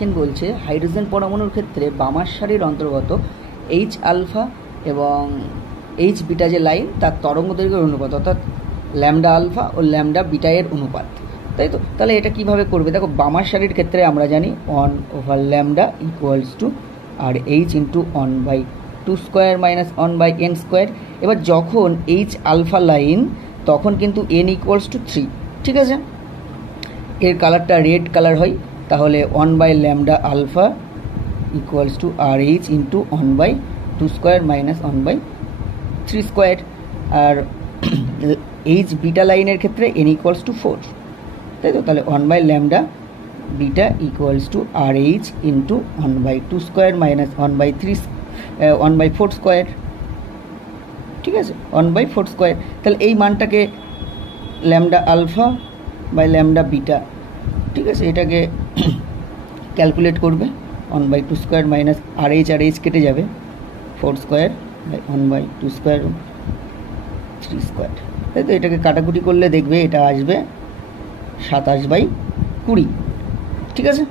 Question বলছে hydrogen পরমাণুর ক্ষেত্রে বামার সারির অন্তর্গত এইচ আলফা এবং এইচ বিটা যে লাইন তার তরঙ্গ দৈর্ঘ্যের অনুপাত, অর্থাৎ ল্যামডা আলফা ও ল্যামডা বিটা এর অনুপাত, তাই তো? তাহলে এটা কিভাবে করবে? দেখো, বামার সারির ক্ষেত্রে আমরা জানি 1/λ equals to R H into 1/2² minus 1/n²। এবার যখন এইচ আলফা লাইন তখন কিন্তু n ইকুয়ালস টু 3, ঠিক আছে? এর কালারটা রেড কালার হয়, তাহলে 1/λ alpha equals to R H into 1/2² minus 1/3²। আর এইচ বিটা লাইনের ক্ষেত্রে n ইকুয়ালস টু 4, তাই তো? তাহলে 1/λ beta equals to R H into 1/2² minus 1/4², ঠিক আছে? 1/4²। তাহলে এই মানটাকে lambda alpha by lambda beta, ঠিক আছে, এটাকে ক্যালকুলেট করবে। 1/2² মাইনাস আর এইচ কেটে যাবে, 4² বাই 1/2² 3², তাই তো? এটাকে কাটাকুটি করলে দেখবে এটা আসবে 27/20, ঠিক আছে?